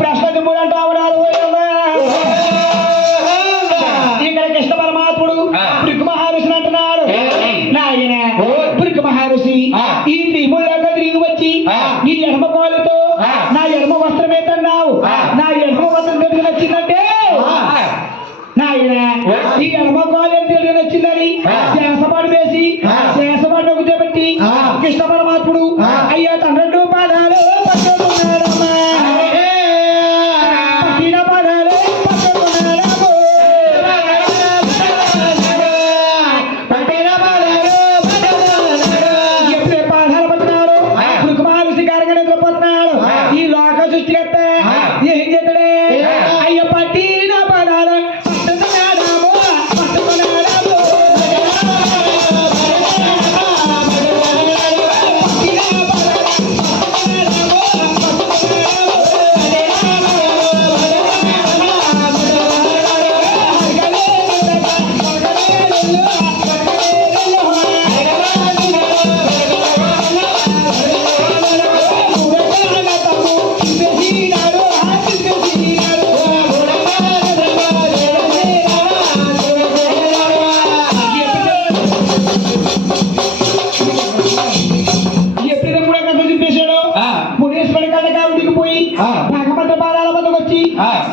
ప్రశ్న మూడంటూ అవడాలు ఇక్కడ కృష్ణ పరమాత్ముడు పురికి మహర్షిని అంటున్నాడు. నాయన పురికి మహర్షి ఈ త్రిమూలంగా తిరిగి వచ్చి నీ ఎడమ కోలుతో నా ఎడమ వస్త్రమే తన్నావు. నా ఎడమ వస్త్రం తిరిగి నచ్చిందంటే నాయన ఈ ఎడమ కోలు తిరిగి నచ్చిందని శేషపాడు వేసి శేషపాడు కూర్చోబెట్టి కృష్ణ పరమాత్ముడు అయ్యా తండ్రి పాదాలు పట్టుకున్నాడమ్మా.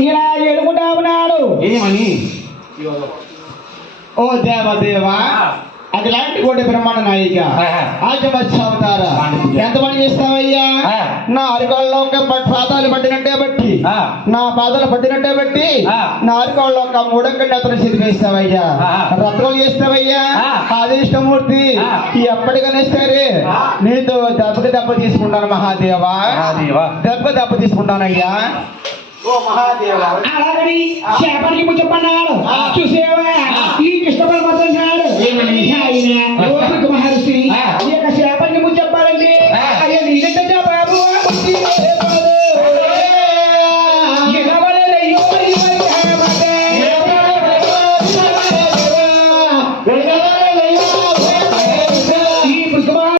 ఇలా ఎడుకుంటా ఉన్నాడు. ఏమని ఓ దేవదేవా అదిలాంటి కోటి బ్రహ్మాండ నాయిక ఆచమత్సవతార ఎంత పని చేస్తావయ్యా? నా అరికాళ్ళలో ఒక పాదాలు పట్టినట్టే బట్టి నా పాదాలు పట్టినట్టే బట్టి నా అరికాళ్ళలో ఒక మూడంకండి అతను సిద్ధిస్తావయ్యా. రత్నాలు చేస్తావయ్యా ఆదిష్టమూర్తి ఎప్పటికైనా సరే నీతో దెబ్బ తీసుకుంటాను మహాదేవా. దెబ్బ తీసుకుంటానయ్యా. ఓ మహాదేవా అలాగని చేపలకి ముచ్చపన్నాడు. చూసేవా ఈ కృష్ణ పరమాత్మ మహర్షి ఈ యొక్క చేపలకి ముచ్చప్పాలండి అయ్యా నీకంటే బాబు